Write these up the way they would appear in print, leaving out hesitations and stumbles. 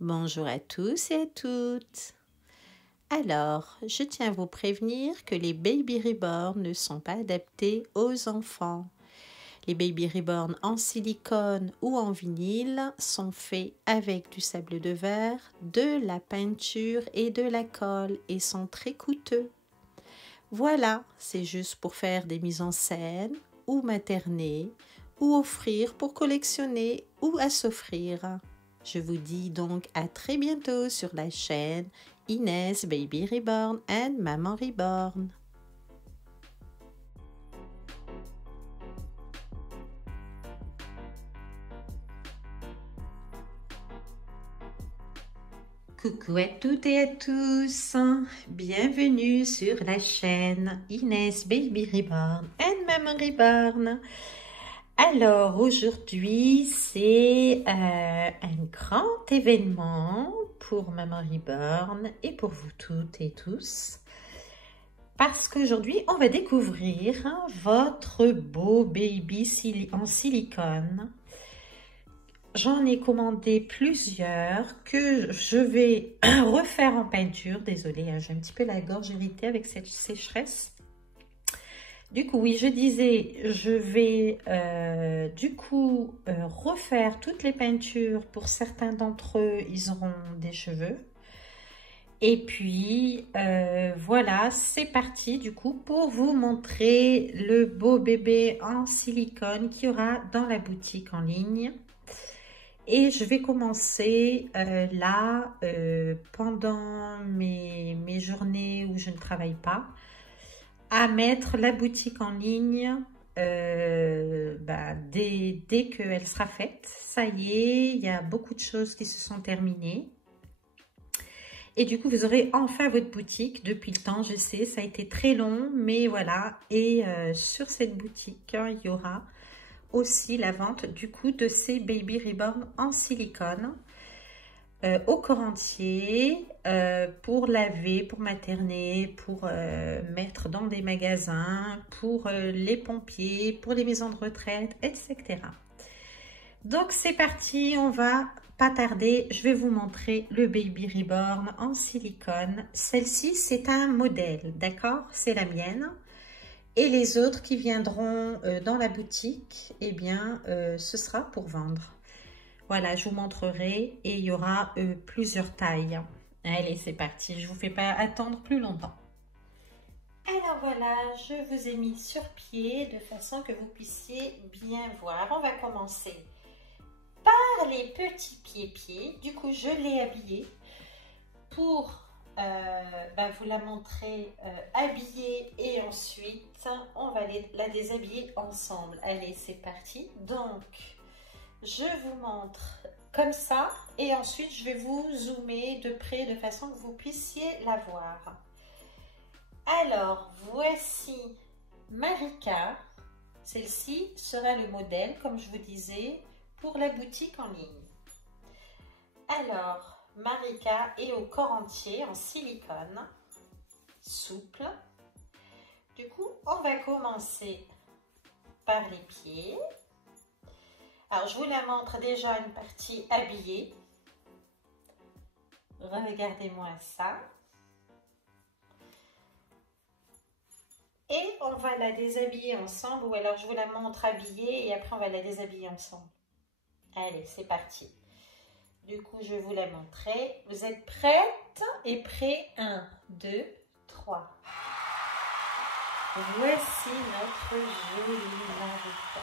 Bonjour à tous et à toutes. Alors, je tiens à vous prévenir que les Baby Reborn ne sont pas adaptés aux enfants. Les Baby Reborn en silicone ou en vinyle sont faits avec du sable de verre, de la peinture et de la colle et sont très coûteux. Voilà, c'est juste pour faire des mises en scène ou materner ou offrir pour collectionner ou à s'offrir. Je vous dis donc à très bientôt sur la chaîne Inès Baby Reborn and Maman Reborn. Coucou à toutes et à tous, bienvenue sur la chaîne Inès Baby Reborn and Maman Reborn. Alors aujourd'hui c'est un grand événement pour Maman Reborn et pour vous toutes et tous. Parce qu'aujourd'hui, on va découvrir votre beau baby en silicone. J'en ai commandé plusieurs que je vais refaire en peinture. Désolée, j'ai un petit peu la gorge irritée avec cette sécheresse. Du coup, oui, je disais, je vais refaire toutes les peintures. Pour certains d'entre eux, ils auront des cheveux. Et puis, voilà, c'est parti du coup pour vous montrer le beau bébé en silicone qu'il y aura dans la boutique en ligne. Et je vais commencer là, pendant mes journées où je ne travaille pas, à mettre la boutique en ligne dès qu'elle sera faite. Ça y est, il y a beaucoup de choses qui se sont terminées. Et du coup, vous aurez enfin votre boutique. Depuis le temps, je sais, ça a été très long, mais voilà. Et sur cette boutique, il y aura aussi la vente du coup de ces Baby Reborn en silicone au corps entier pour laver, pour materner, pour mettre dans des magasins, pour les pompiers, pour les maisons de retraite, etc. Donc c'est parti, on va pas tarder, je vais vous montrer le Baby Reborn en silicone. Celle-ci, c'est un modèle, d'accord? C'est la mienne. Et les autres qui viendront dans la boutique, eh bien, ce sera pour vendre. Voilà, je vous montrerai et il y aura plusieurs tailles. Allez, c'est parti, je ne vous fais pas attendre plus longtemps. Alors voilà, je vous ai mis sur pied de façon que vous puissiez bien voir. On va commencer par les petits pieds. Du coup, je l'ai habillée pour vous la montrer habillée et ensuite on va la déshabiller ensemble. Allez, c'est parti. Donc, je vous montre comme ça et ensuite je vais vous zoomer de près de façon que vous puissiez la voir. Alors, voici Marika. Celle-ci sera le modèle, comme je vous disais, pour la boutique en ligne. Alors, Marika est au corps entier en silicone, souple. Du coup, on va commencer par les pieds. Alors, je vous la montre déjà une partie habillée. Regardez-moi ça. Et on va la déshabiller ensemble, ou alors je vous la montre habillée et après on va la déshabiller ensemble. Allez, c'est parti. Du coup, je vais vous la montrer. Vous êtes prêtes et prêts? 1, 2, 3. Voici notre jolie Marika.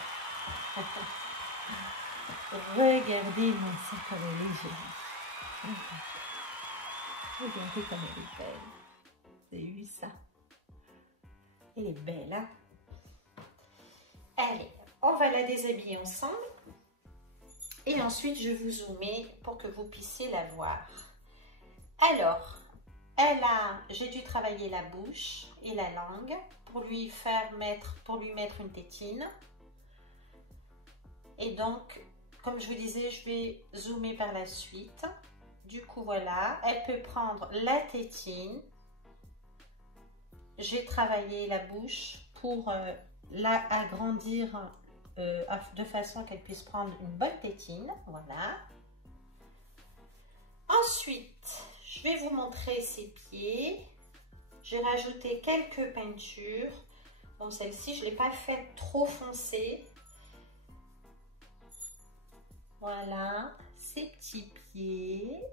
Regardez-moi ça comme elle est jolie. Regardez comme elle est belle. Vous avez vu ça? Elle est belle, hein? Allez, on va la déshabiller ensemble. Et ensuite, je vais vous zoomer pour que vous puissiez la voir. Alors, j'ai dû travailler la bouche et la langue pour lui mettre une tétine. Et donc, comme je vous disais, je vais zoomer par la suite. Du coup, voilà, elle peut prendre la tétine. J'ai travaillé la bouche pour la agrandir de façon qu'elle puisse prendre une bonne tétine. Voilà. Ensuite, je vais vous montrer ses pieds. J'ai rajouté quelques peintures. Bon, celle-ci, je ne l'ai pas faite trop foncée. Voilà, ses petits pieds.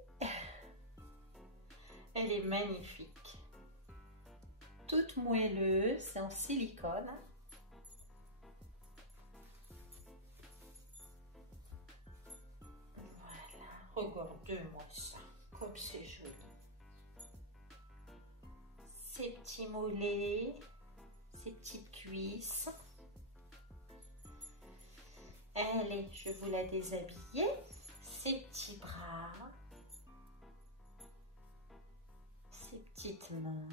Elle est magnifique. Toute moelleuse, c'est en silicone. Voilà, regardez-moi ça, comme c'est joli. Ses petits mollets, ses petites cuisses. Allez, je vais vous la déshabiller. Ses petits bras. Ses petites mains.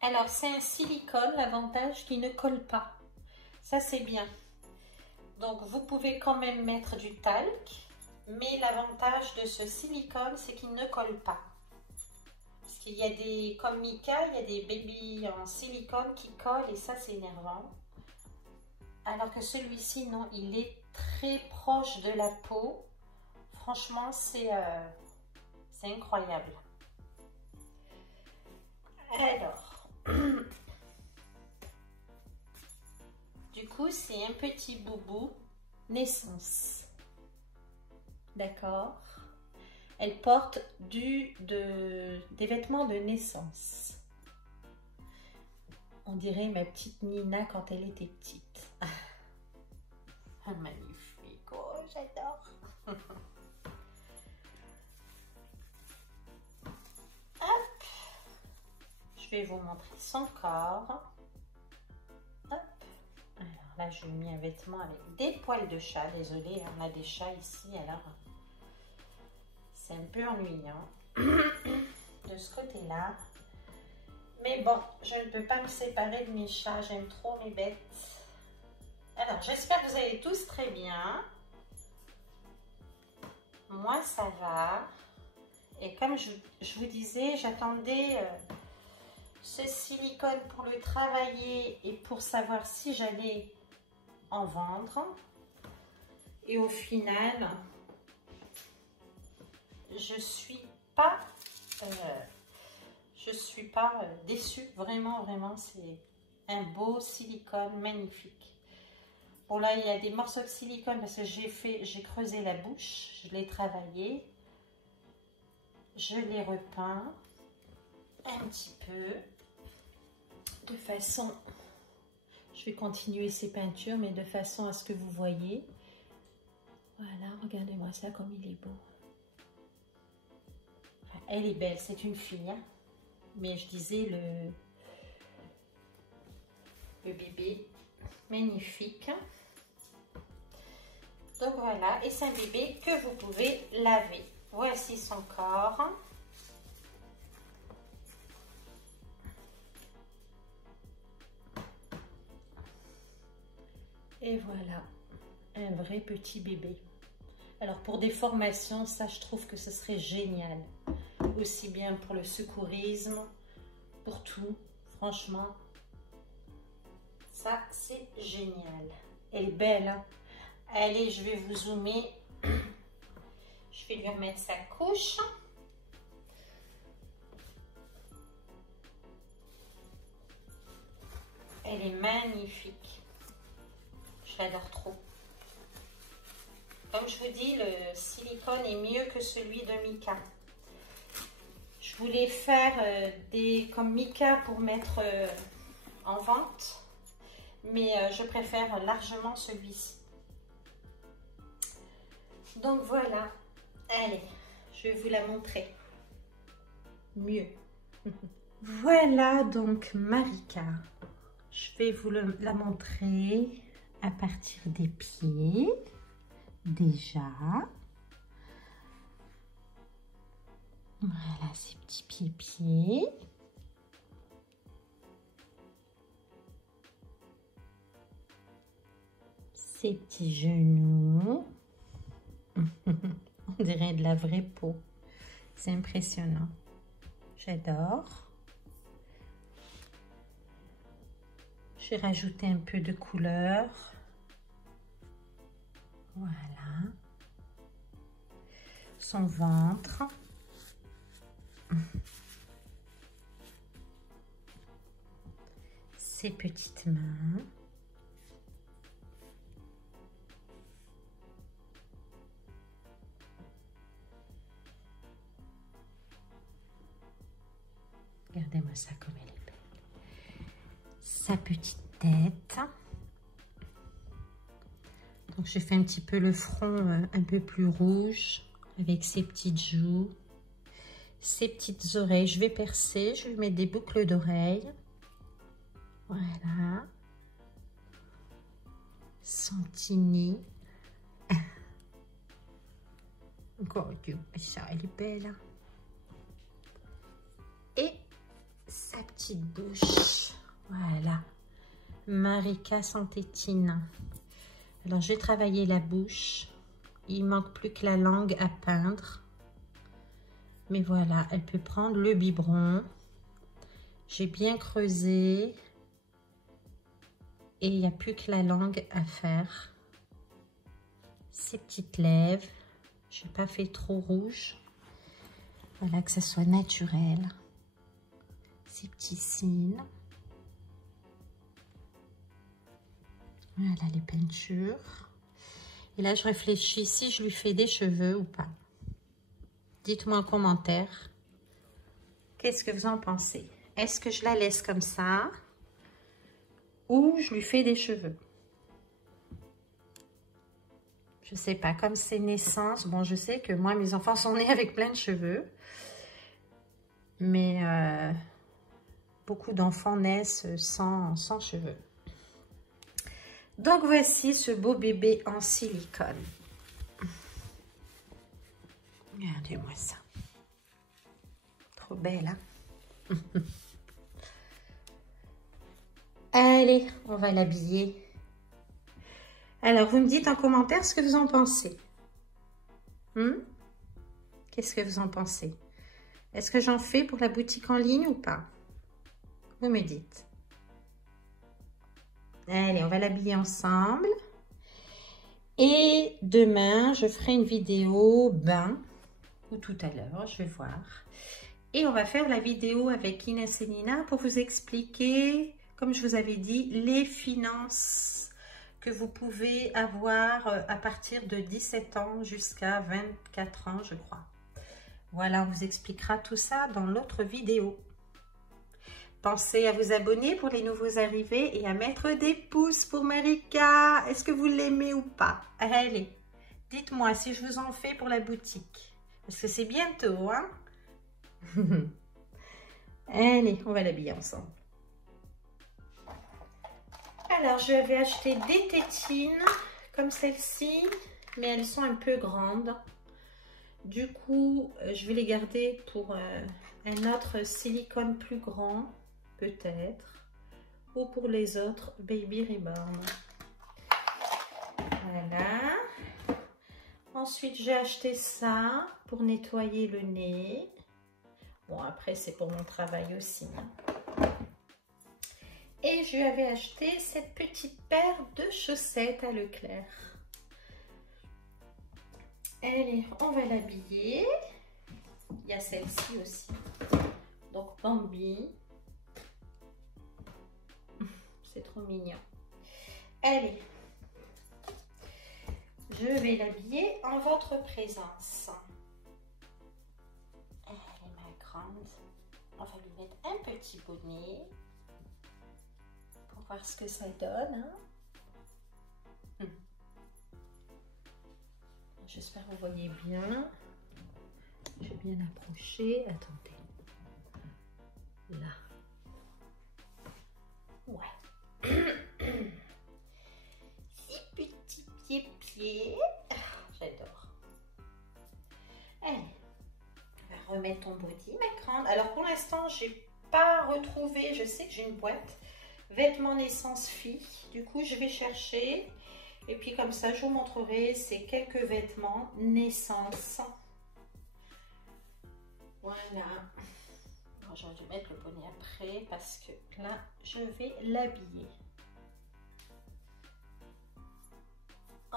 Alors, c'est un silicone, l'avantage qui ne colle pas. Ça, c'est bien. Donc, vous pouvez quand même mettre du talc, mais l'avantage de ce silicone, c'est qu'il ne colle pas. Parce qu'il y a des, comme Mika, il y a des bébés en silicone qui collent et ça, c'est énervant. Alors que celui-ci, non, il est très proche de la peau. Franchement, c'est incroyable. Alors, du coup, c'est un petit boubou naissance. D'accord? Elle porte des vêtements de naissance. On dirait ma petite Nina quand elle était petite. Ah, magnifique, oh, j'adore. Hop, je vais vous montrer son corps. Hop. Alors là, j'ai mis un vêtement avec des poils de chat. Désolée, on a des chats ici, alors c'est un peu ennuyant de ce côté-là. Mais bon, je ne peux pas me séparer de mes chats. J'aime trop mes bêtes. Alors, j'espère que vous allez tous très bien. Moi, ça va. Et comme je vous disais, j'attendais ce silicone pour le travailler et pour savoir si j'allais en vendre. Et au final, je suis pas déçue. Vraiment, vraiment, c'est un beau silicone magnifique. Bon, là, il y a des morceaux de silicone parce que j'ai creusé la bouche, je l'ai travaillé, je l'ai repeint un petit peu de façon, je vais continuer ces peintures, mais de façon à ce que vous voyez. Voilà, regardez-moi ça comme il est beau. Elle est belle, c'est une fille, hein, mais je disais le bébé magnifique. Donc voilà, et c'est un bébé que vous pouvez laver. Voici son corps. Et voilà, un vrai petit bébé. Alors pour des formations, ça je trouve que ce serait génial. Aussi bien pour le secourisme, pour tout, franchement. Ça c'est génial. Elle est belle, hein? Allez, je vais vous zoomer. Je vais lui remettre sa couche. Elle est magnifique. Je l'adore trop. Comme je vous dis, le silicone est mieux que celui de Mika. Je voulais faire des comme Mika pour mettre en vente, mais je préfère largement celui-ci. Donc voilà, allez, je vais vous la montrer mieux. Voilà donc Marika. Je vais vous la montrer à partir des pieds. Déjà. Voilà ces petits pieds. Ces petits genoux. On dirait de la vraie peau. C'est J'ai rajouté un peu de couleur. Voilà. Son ventre. Ses petites mains. Regardez-moi ça comme elle est belle. Sa petite tête. Donc je fais un petit peu le front un peu plus rouge avec ses petites joues, ses petites oreilles. Je vais percer, je vais mettre des boucles d'oreilles. Voilà. Son petit nez. Encore Dieu, ça, elle est belle. Et sa petite bouche. Voilà. Marika Santétine. Alors, je vais travailler la bouche. Il manque plus que la langue à peindre. Mais voilà, elle peut prendre le biberon. J'ai bien creusé. Et il n'y a plus que la langue à faire. Ses petites lèvres. Je n'ai pas fait trop rouge. Voilà, que ça soit naturel. Ses petits cils. Voilà les peintures. Et là, je réfléchis si je lui fais des cheveux ou pas. Dites-moi en commentaire. Qu'est-ce que vous en pensez? Est-ce que je la laisse comme ça? Ou je lui fais des cheveux? Je sais pas, comme c'est naissance. Bon, je sais que moi, mes enfants sont nés avec plein de cheveux. Mais beaucoup d'enfants naissent sans cheveux. Donc, voici ce beau bébé en silicone. Regardez-moi ça. Trop belle, hein? Allez, on va l'habiller. Alors, vous me dites en commentaire ce que vous en pensez. Qu'est-ce que vous en pensez? Est-ce que j'en fais pour la boutique en ligne ou pas? Vous me dites. Allez, on va l'habiller ensemble. Et demain, je ferai une vidéo bain. Ou tout à l'heure, je vais voir. Et on va faire la vidéo avec Inès et Nina pour vous expliquer, comme je vous avais dit, les finances que vous pouvez avoir à partir de 17 ans jusqu'à 24 ans, je crois. Voilà, on vous expliquera tout ça dans l'autre vidéo. Pensez à vous abonner pour les nouveaux arrivés et à mettre des pouces pour Marika. Est-ce que vous l'aimez ou pas? Allez, dites-moi si je vous en fais pour la boutique. Parce que c'est bientôt, hein? Allez, on va l'habiller ensemble. Alors, je vais acheter des tétines comme celle-ci, mais elles sont un peu grandes. Du coup, je vais les garder pour un autre silicone plus grand, peut-être. Ou pour les autres Baby Reborn. Voilà. Ensuite, j'ai acheté ça pour nettoyer le nez. Bon, après, c'est pour mon travail aussi. Et je lui avais acheté cette petite paire de chaussettes à Leclerc. Allez, on va l'habiller. Il y a celle-ci aussi. Donc, Bambi. C'est trop mignon. Allez. Je vais l'habiller en votre présence. Elle est ma grande. On va lui mettre un petit bonnet. Pour voir ce que ça donne. Hein. J'espère que vous voyez bien. Je vais bien approcher. Attendez. Là. Ouais. Ces petits pieds. J'adore. Allez. On va remettre ton body, ma grande. Alors pour l'instant, j'ai pas retrouvé. Je sais que j'ai une boîte. Vêtements naissance fille. Du coup, je vais chercher. Et puis comme ça, je vous montrerai ces quelques vêtements naissance. Voilà. J'aurais dû mettre le bonnet après parce que là, je vais l'habiller.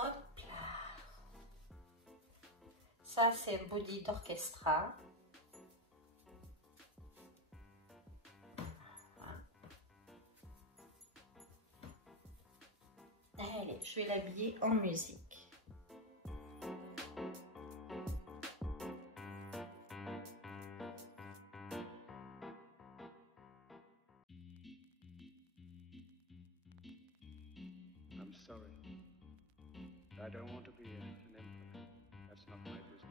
Hop là. Ça, c'est un body d'orchestra. Allez, je vais l'habiller en musique. I'm sorry. I don't want to be an emperor. That's not my business.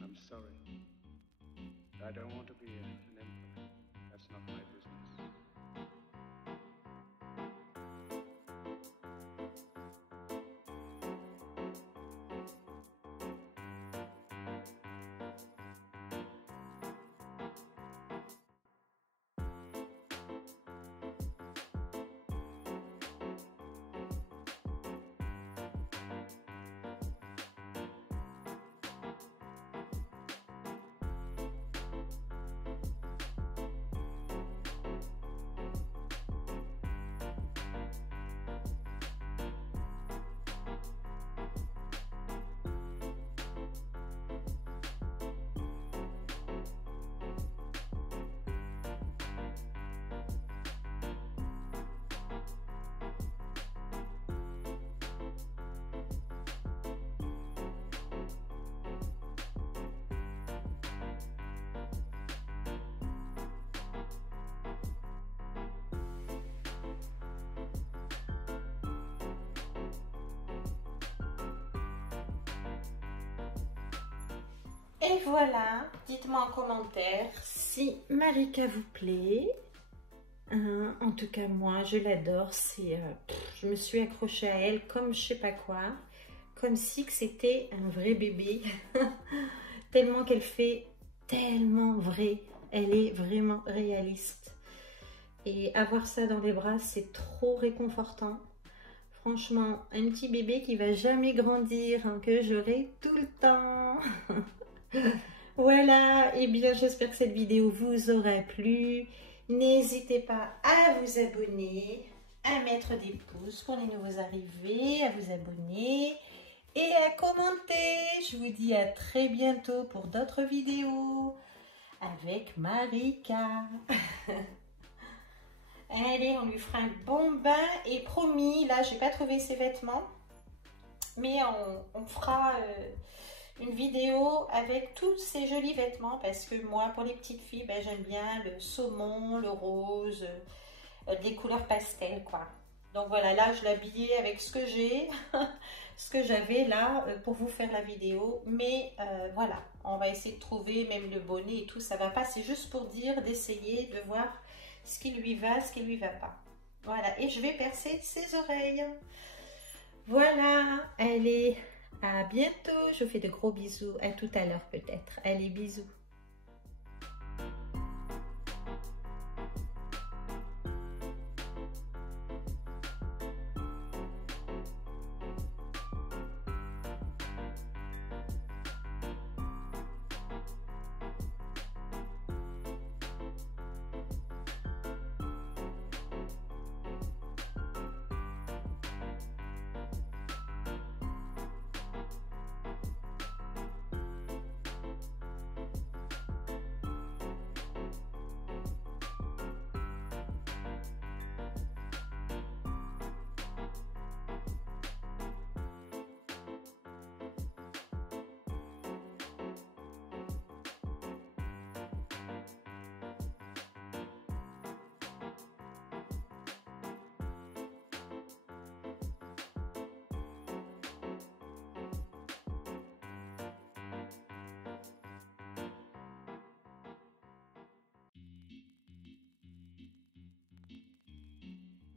I'm sorry. I don't want to be an emperor. That's not my business. Et voilà, dites-moi en commentaire si Marika vous plaît. En tout cas, moi, je l'adore. Je me suis accrochée à elle comme je sais pas quoi. Comme si que c'était un vrai bébé. Tellement qu'elle fait tellement vrai. Elle est vraiment réaliste. Et avoir ça dans les bras, c'est trop réconfortant. Franchement, un petit bébé qui va jamais grandir, hein, que j'aurai tout le temps. Voilà, et bien j'espère que cette vidéo vous aura plu. N'hésitez pas à vous abonner, à mettre des pouces pour les nouveaux arrivés, à vous abonner et à commenter. Je vous dis à très bientôt pour d'autres vidéos avec Marika. Allez, on lui fera un bon bain et promis, là j'ai pas trouvé ses vêtements, mais on fera une vidéo avec tous ces jolis vêtements parce que moi pour les petites filles ben, j'aime bien le saumon, le rose, des couleurs pastel quoi. Donc voilà, là je l'ai habillé avec ce que j'ai, ce que j'avais là pour vous faire la vidéo. Mais voilà, on va essayer de trouver même le bonnet et tout, ça va pas. C'est juste pour dire d'essayer de voir ce qui lui va, ce qui lui va pas. Voilà, et je vais percer ses oreilles. Voilà, allez, à bientôt. Je vous fais de gros bisous. À tout à l'heure peut-être. Allez, bisous.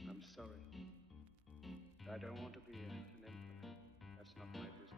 I'm sorry. I don't want to be an emperor. That's not my business.